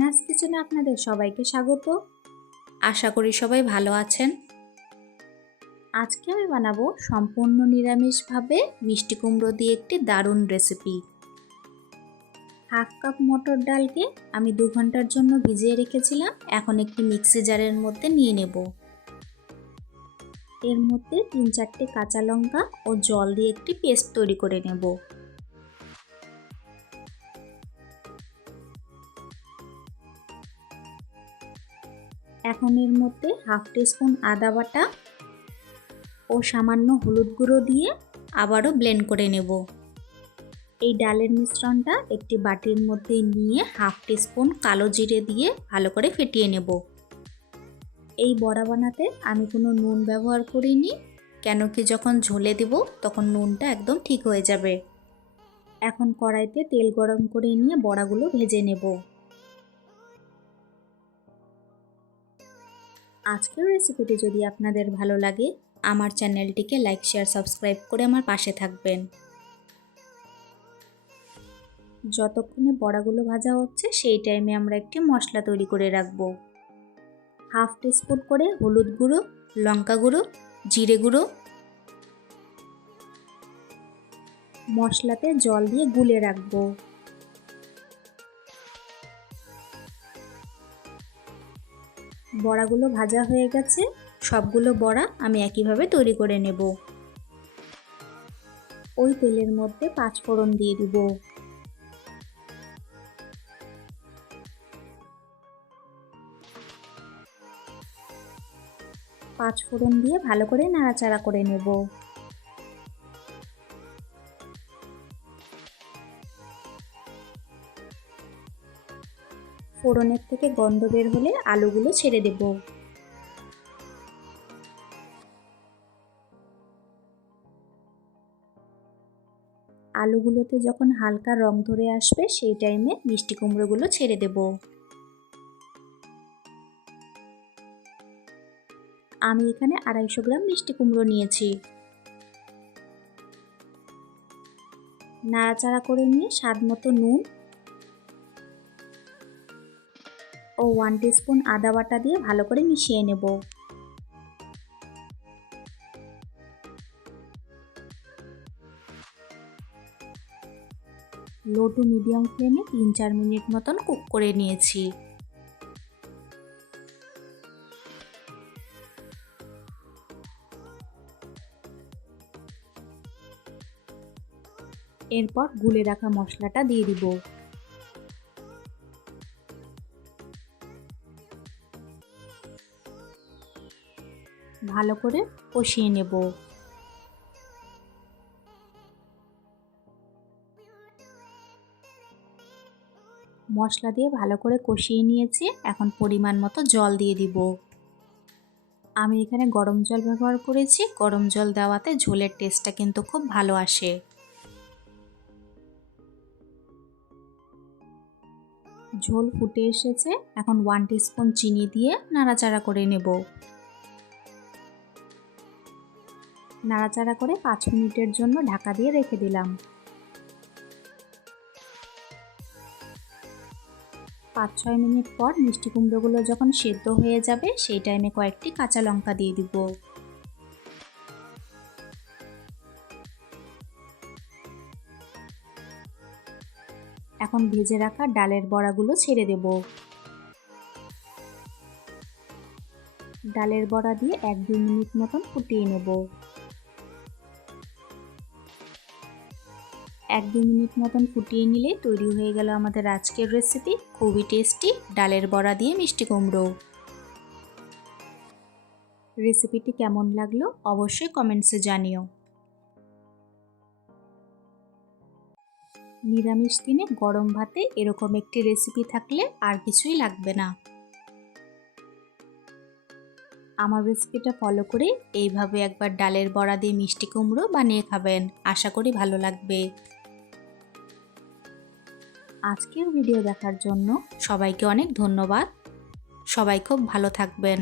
রায়হানাস কিচেনে আপনাদের সবাইকে স্বাগত। আশা করি সবাই ভালো আছেন। আজকে আমি বানাবো সম্পূর্ণ নিরামিষভাবে মিষ্টি কুমড়ো দিয়ে একটি দারুণ রেসিপি। হাফ কাপ মটর ডালকে আমি 2 ঘন্টার জন্য ভিজিয়ে রেখেছিলাম। এখন একটি মিক্সি জারের মধ্যে নিয়ে নেব। এর মধ্যে 3-4টে কাঁচা লঙ্কা ও জল দিয়ে একটি পেস্ট তৈরি করে নেব। এখন এর মধ্যে হাফ টিস্পুন আদা বাটা ও সামান্য হলুদ গুঁড়ো দিয়ে আবারও ব্লেন্ড করে নেব। এই ডালের মিশ্রণটা একটি বাটির মধ্যে নিয়ে হাফ টিস্পুন কালো জিরে দিয়ে ভালো করে ফেটিয়ে নেব। এই বড়া বানাতে আমি কোনো নুন ব্যবহার করিনি, কেন কি যখন ঝোলে দেব তখন নুনটা একদম ঠিক হয়ে যাবে। এখন কড়াইতে তেল গরম করে নিয়ে বড়াগুলো ভেজে নেব। আজকের রেসিপিটি যদি আপনাদের ভালো লাগে আমার চ্যানেলটিকে লাইক, শেয়ার, সাবস্ক্রাইব করে আমার পাশে থাকবেন। যতক্ষণে বড়াগুলো ভাজা হচ্ছে সেই টাইমে আমরা একটি মশলা তৈরি করে রাখবো। হাফ টিস্পুন করে হলুদ গুঁড়ো, লঙ্কা গুঁড়ো, জিরে গুঁড়ো। মশলাতে জল দিয়ে গুলে রাখবো। বড়াগুলো ভাজা হয়ে গেছে। সবগুলো বড়া আমি একইভাবে তৈরি করে নেব। ওই তেলের মধ্যে 5 ফোড়ন দিয়ে দিব। পাঁচ ফোড়ন দিয়ে ভালো করে নাড়াচাড়া করে নেব। ফোড়নের থেকে গন্ধ বের হলে আলুগুলো ছেড়ে দেব। আলুগুলোতে যখন হালকা রং ধরে আসবে সেই টাইমে মিষ্টি কুমড়োগুলো ছেড়ে দেব। আমি এখানে 250 গ্রাম মিষ্টি কুমড়ো নিয়েছি। নাড়াচাড়া করে নিয়ে স্বাদ মতো নুন ও 1 টিস্পুন আদা বাটা দিয়ে ভালো করে মিশিয়ে নেব। লো টু মিডিয়াম ফ্লেমে 3-4 মিনিট মতন কুক করে নিয়েছি। এরপর গুলে রাখা মশলাটা দিয়ে দিব। ভালো করে কষিয়ে নেব। মশলা দিয়ে ভালো করে কষিয়ে নিয়েছি। এখন পরিমাণ মতো জল দিয়ে দিব। আমি এখানে গরম জল ব্যবহার করেছি। গরম জল দেওয়াতে ঝোলের টেস্টটা কিন্তু খুব ভালো আসে। ঝোল ফুটে এসেছে। এখন 1 টিস্পুন চিনি দিয়ে নাড়াচাড়া করে নেব। নাড়াচাড়া করে 5 মিনিটের জন্য ঢাকা দিয়ে রেখে দিলাম। 5-6 মিনিট পর মিষ্টি কুমড়োগুলো যখন সেদ্ধ হয়ে যাবে সেই টাইমে কয়েকটি কাঁচা লঙ্কা দিয়ে দিব। এখন ভেজে রাখা ডালের বড়াগুলো ছেড়ে দেব। ডালের বড়া দিয়ে 1-2 মিনিট মতন ফুটিয়ে নেব। 1-2 মিনিট মতন ফুটিয়ে নিলে তৈরি হয়ে গেল আমাদের আজকের রেসিপি। খুবই টেস্টি ডালের বড়া দিয়ে মিষ্টি কুমড়ো। রেসিপিটি কেমন লাগলো অবশ্যই কমেন্টসে জানিও। নিরামিষ দিনে গরম ভাতে এরকম একটি রেসিপি থাকলে আর কিছুই লাগবে না। আমার রেসিপিটা ফলো করে এইভাবে একবার ডালের বড়া দিয়ে মিষ্টি কুমড়ো বানিয়ে খাবেন। আশা করি ভালো লাগবে। আজকের ভিডিও দেখার জন্য সবাইকে অনেক ধন্যবাদ। সবাই খুব ভালো থাকবেন।